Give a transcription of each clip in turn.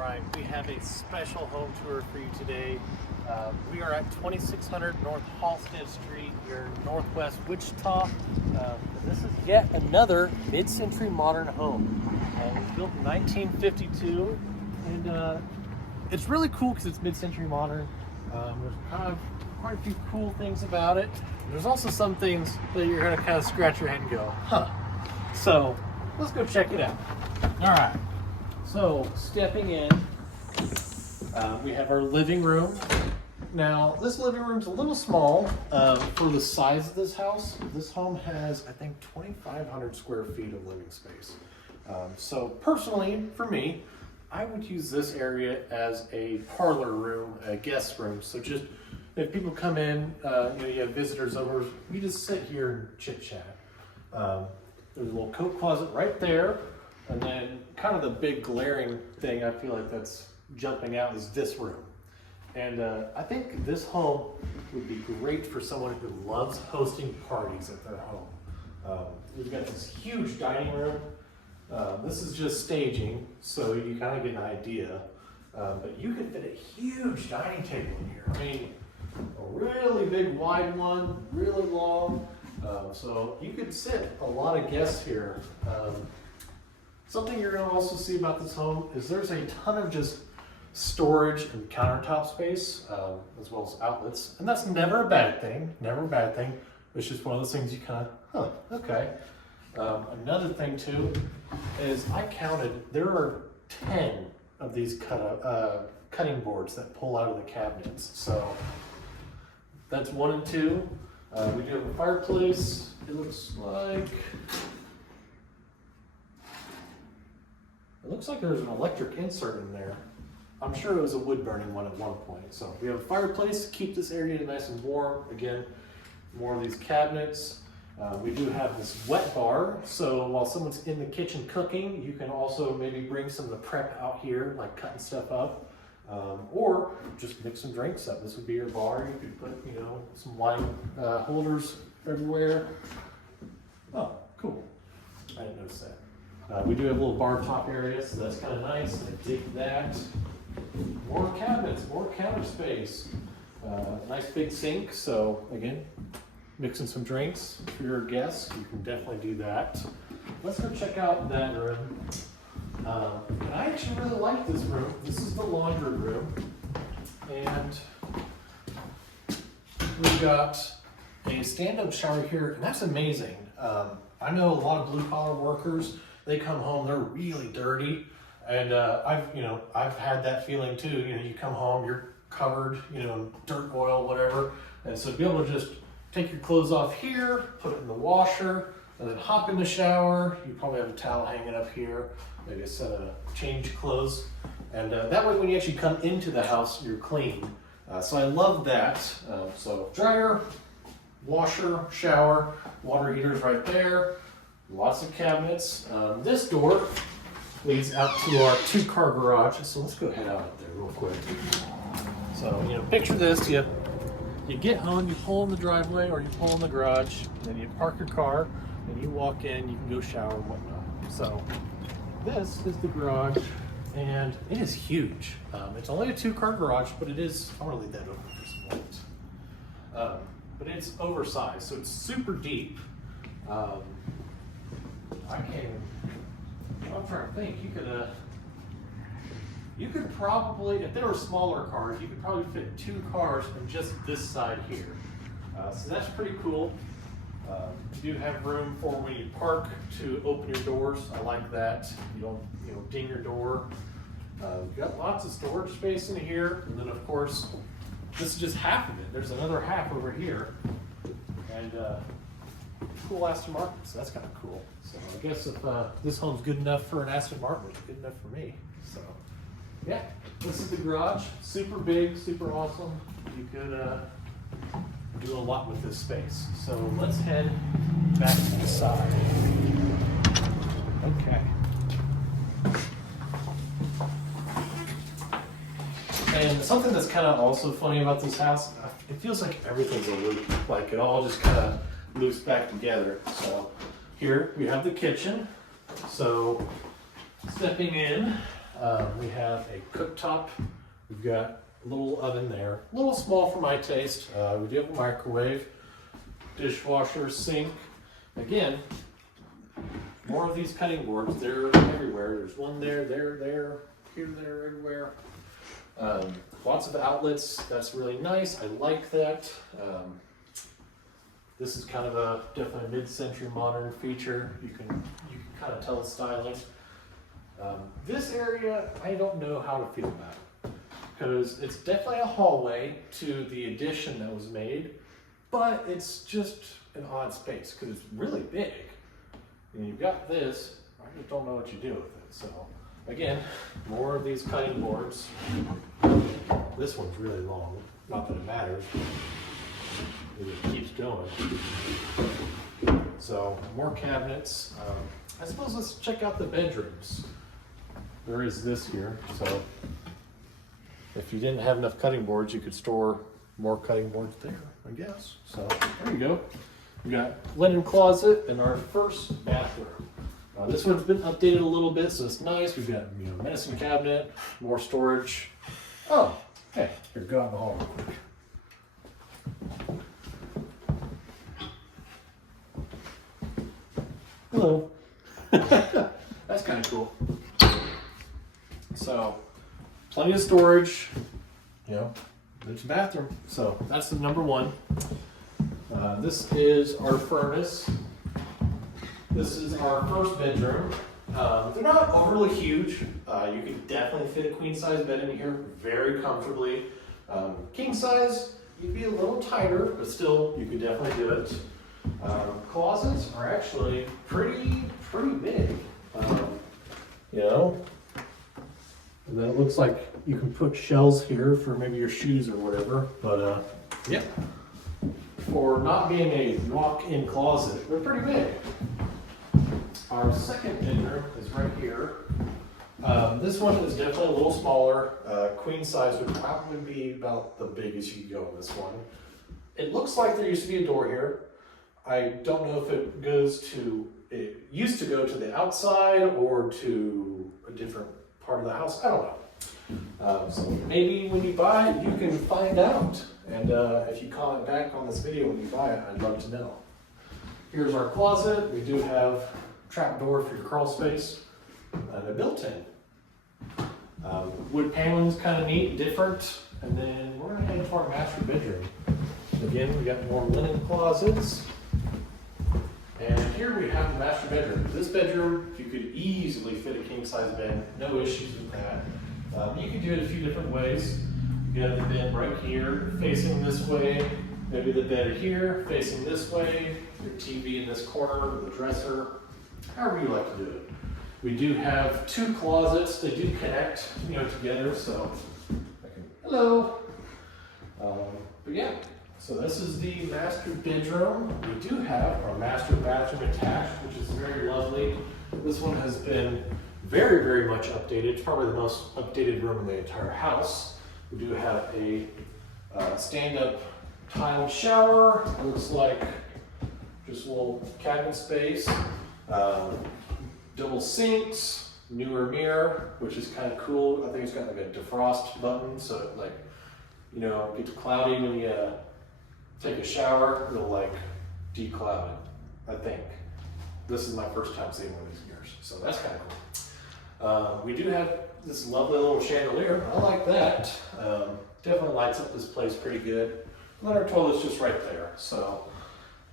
right, we have a special home tour for you today. We are at 2600 North Halstead Street here in Northwest Wichita. This is yet another mid-century modern home. It was built in 1952, and it's really cool because it's mid-century modern. There's quite a few cool things about it. There's also some things that you're going to kind of scratch your head and go, huh. So let's go check it out. All right. So stepping in, we have our living room. Now this living room's a little small for the size of this house. This home has, I think, 2,500 square feet of living space. So personally, for me, I would use this area as a parlor room, a guest room. So just if people come in, you have visitors over, you just sit here and chit chat. There's a little coat closet right there. And then kind of the big glaring thing I feel like that's jumping out is this room. And I think this home would be great for someone who loves hosting parties at their home. We've got this huge dining room. This is just staging, so you kind of get an idea. But you could fit a huge dining table in here. I mean, a really big wide one, really long. So you could sit a lot of guests here. Something you're going to also see about this home is there's a ton of just storage and countertop space, as well as outlets. And that's never a bad thing, never a bad thing. It's just one of those things you kind of, okay. Another thing too is I counted, there are 10 of these cutting boards that pull out of the cabinets. So that's 1 and 2. We do have a fireplace. It looks like there's an electric insert in there. I'm sure it was a wood burning one at one point. So we have a fireplace to keep this area nice and warm. Again, more of these cabinets. We do have this wet bar. So while someone's in the kitchen cooking, you can also maybe bring some of the prep out here, like cutting stuff up. Or just mix some drinks up. This would be your bar. You could put, some wine holders everywhere. Oh, cool. I didn't notice that. We do have a little bar top area, so that's kind of nice. I dig that. More cabinets, more counter space. Nice big sink. So again, mixing some drinks for your guests, you can definitely do that. Let's go check out that room. And I actually really like this room. This is the laundry room. And we've got a stand-up shower here, and that's amazing. I know a lot of blue-collar workers, they come home, they're really dirty. And I've had that feeling too. You come home, you're covered, dirt, oil, whatever. And so to be able to just take your clothes off here, put it in the washer, and then hop in the shower. You probably have a towel hanging up here, maybe a set of change clothes. And that way when you actually come into the house, you're clean. So I love that. So dryer, washer, shower, water heaters right there. Lots of cabinets. This door leads out to our 2-car garage. So let's go head out there real quick. So, picture this. You get home, you pull in the driveway or you pull in the garage, then you park your car and you walk in, you can go shower and whatnot. So this is the garage and it is huge. It's only a 2-car garage, but it is, I'm gonna leave that open for some light. But it's oversized, so it's super deep. I'm trying to think, you could probably, if there were smaller cars, you could probably fit 2 cars on just this side here. So that's pretty cool. You do have room for when you park to open your doors. I like that. You don't, ding your door. You've got lots of storage space in here. And then of course, this is just half of it. There's another half over here. And cool Aston Martin, so that's kind of cool. So I guess if this home's good enough for an Aston Martin, it's good enough for me. So yeah, this is the garage. Super big, super awesome. You could do a lot with this space. So let's head back to the side. Okay. And something that's kind of also funny about this house, it feels like everything's a loop. Like it all just kind of loops back together. So here we have the kitchen. So stepping in, we have a cooktop. We've got a little oven there, a little small for my taste. We do have a microwave, dishwasher, sink. Again, more of these cutting boards. They're everywhere. There's one there, there, here, there, everywhere. Lots of outlets. That's really nice. I like that. This is kind of a definitely mid-century modern feature. You can kind of tell the styling. This area, I don't know how to feel about, because it's definitely a hallway to the addition that was made, but it's just an odd space because it's really big. And you've got this, I just don't know what you do with it. So again, more of these cutting boards. This one's really long, not that it matters, it just keeps going. So more cabinets. I suppose let's check out the bedrooms. There is this here, so if you didn't have enough cutting boards, you could store more cutting boards there, I guess. So there you go. We got linen closet in our first bathroom. This one's been updated a little bit, so it's nice. We've got medicine cabinet, more storage. Oh, hey, here, go out in the hall real quick. Hello. That's kind of cool. So, plenty of storage. There's a bathroom. So that's the number one. This is our furnace. This is our first bedroom. They're not overly huge. You could definitely fit a queen size bed in here very comfortably. King size, you'd be a little tighter, but still, you could definitely do it. Closets are actually pretty big. And then it looks like you can put shelves here for maybe your shoes or whatever. But yeah, for not being a walk-in closet, they're pretty big. Our second bedroom is right here. This one is definitely a little smaller. Queen size would probably be about the biggest you could go in this one. It looks like there used to be a door here. I don't know if it used to go to the outside or to a different part of the house. I don't know. So maybe when you buy it, you can find out. And if you comment back on this video when you buy it, I'd love to know. Here's our closet. We do have trap door for your crawl space and a built-in. Wood paneling's kind of neat, different. And then we're gonna head to our master bedroom. Again, we got more linen closets. And here we have the master bedroom. This bedroom, you could easily fit a king size bed, no issues with that. You could do it a few different ways. You got the bed right here, facing this way. Maybe the bed here, facing this way. Your TV in this corner, the dresser, however you like to do it. We do have two closets. They do connect, together. So, hello. But yeah. So this is the master bedroom. We do have our master bathroom attached, which is very lovely. This one has been very much updated. It's probably the most updated room in the entire house. We do have a stand-up tiled shower. It looks like just a little cabinet space. Double sinks, newer mirror, which is kind of cool. I think it's got like a defrost button, so it gets cloudy when you take a shower, it'll like decloud it, I think. This is my first time seeing one of these mirrors, so that's kind of cool. We do have this lovely little chandelier. I like that. Definitely lights up this place pretty good. And then our toilet's just right there. So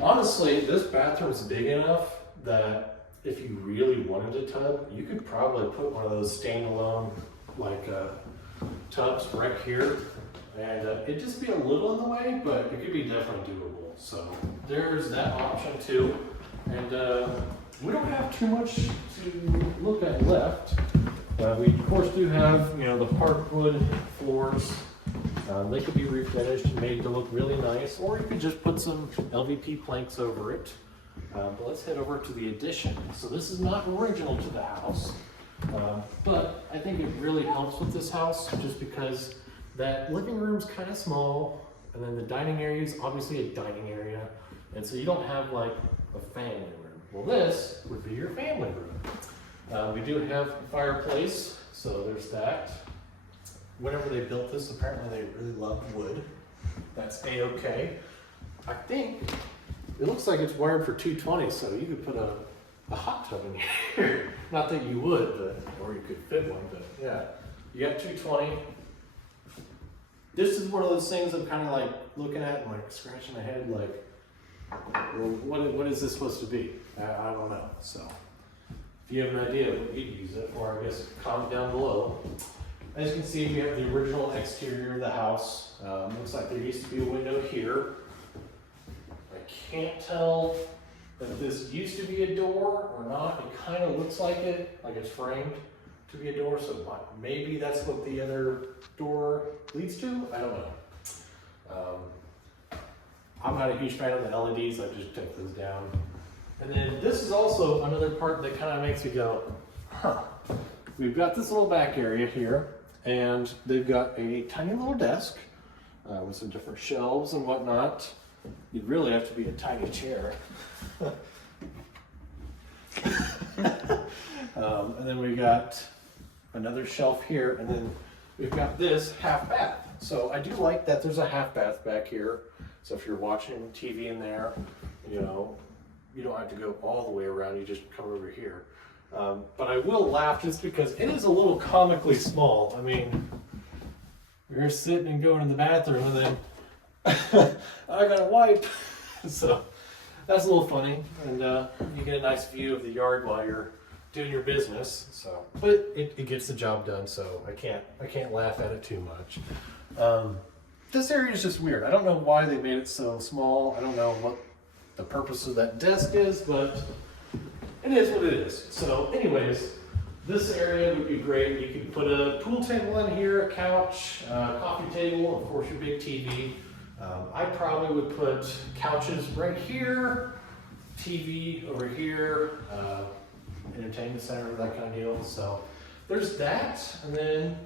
honestly, this bathroom's big enough that if you really wanted a tub, you could probably put one of those standalone tubs right here. And it'd just be a little in the way, but it could be definitely doable. So there's that option too. And we don't have too much to look at left. We of course do have, the hardwood floors. They could be refinished and made to look really nice, or you could just put some LVP planks over it. But let's head over to the addition. So this is not original to the house, but I think it really helps with this house just because that living room's kind of small, and then the dining area is obviously a dining area, and so you don't have like a family room. Well, this would be your family room. We do have a fireplace, So there's that. Whenever they built this, apparently they really loved wood. That's a-okay. I think it looks like it's wired for 220, so you could put a hot tub in here. Not that you would, but, or you could fit one, but yeah. You got 220. This is one of those things I'm kind of like looking at and like scratching my head like, well, what is this supposed to be? I don't know. So if you have an idea what you'd use it for, I guess comment down below. As you can see, we have the original exterior of the house. Looks like there used to be a window here. I can't tell if this used to be a door or not. It kind of looks like it, like it's framed to be a door, so maybe that's what the other door leads to. I don't know. I'm not a huge fan of the LEDs. I just took those down. And then this is also another part that kind of makes you go, huh. We've got this little back area here, and they've got a tiny little desk with some different shelves and whatnot. You'd really have to be a tiny chair. And then we got another shelf here, and then we've got this half bath. So I do like that there's a half bath back here. So if you're watching TV in there, you know, you don't have to go all the way around, you just come over here. But I will laugh just because it is a little comically small. I mean, you're sitting and going in the bathroom and then I gotta wipe. So that's a little funny. And you get a nice view of the yard while you're doing your business. So, but it gets the job done, so I can't laugh at it too much. This area is just weird. I don't know why they made it so small. I don't know what the purpose of that desk is, but it is what it is. So anyways, this area would be great. You could put a pool table in here, a couch, coffee table, of course your big TV. I probably would put couches right here, TV over here, entertainment center, that kind of deal. So there's that, and then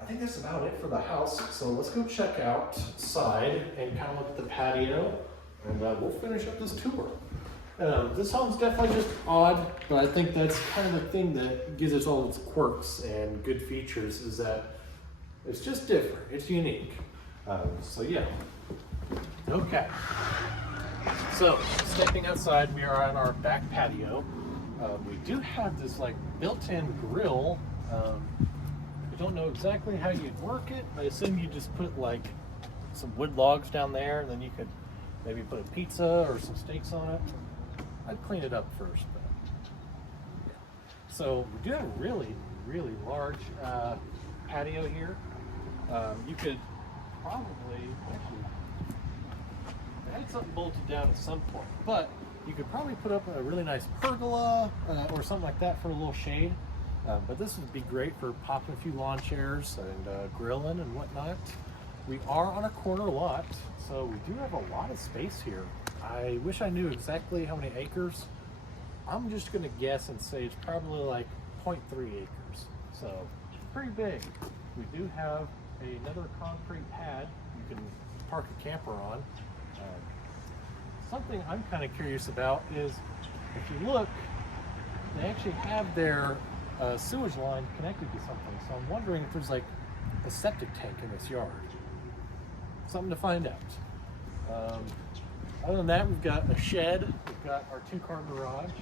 I think that's about it for the house. So let's go check outside and kind of look at the patio, and we'll finish up this tour. This home's definitely just odd, but I think that's kind of the thing that gives it all its quirks and good features, is that it's just different, it's unique. So yeah, okay. So stepping outside, we are on our back patio. We do have this like built-in grill. I don't know exactly how you'd work it. I assume you just put like some wood logs down there, and then you could maybe put a pizza or some steaks on it. I'd clean it up first, but yeah. So we do have a really, really large patio here. You could probably, actually, I had something bolted down at some point, but you could probably put up a really nice pergola or something like that for a little shade. But this would be great for popping a few lawn chairs and grilling and whatnot. We are on a corner lot, so we do have a lot of space here. I wish I knew exactly how many acres. I'm just gonna guess and say it's probably like 0.3 acres. So pretty big. We do have another concrete pad you can park a camper on. Something I'm kind of curious about is, if you look, they actually have their sewage line connected to something. So I'm wondering if there's like a septic tank in this yard. Something to find out. Other than that, we've got a shed. We've got our 2-car garage.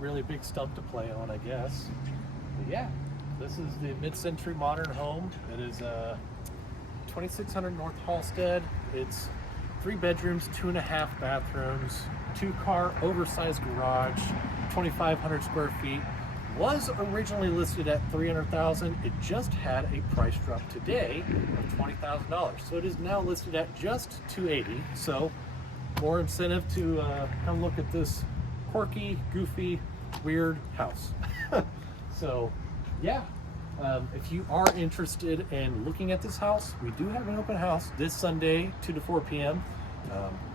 Really big stump to play on, I guess. But yeah, this is the mid-century modern home. It is 2600 North Halstead. It's 3 bedrooms, 2.5 bathrooms, 2-car oversized garage, 2,500 square feet. Was originally listed at $300,000. It just had a price drop today of $20,000. So it is now listed at just $280,000. So more incentive to come look at this quirky, goofy, weird house. So yeah, if you are interested in looking at this house, we do have an open house this Sunday, 2 to 4 p.m.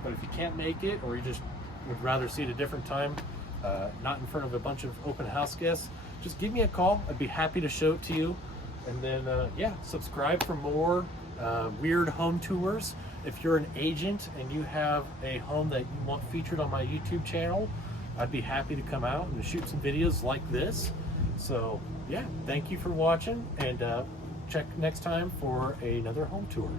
But if you can't make it, or you just would rather see it a different time, not in front of a bunch of open house guests, just give me a call. I'd be happy to show it to you. And then yeah, subscribe for more weird home tours. If you're an agent and you have a home that you want featured on my YouTube channel, I'd be happy to come out and shoot some videos like this. So yeah, thank you for watching, and check next time for another home tour.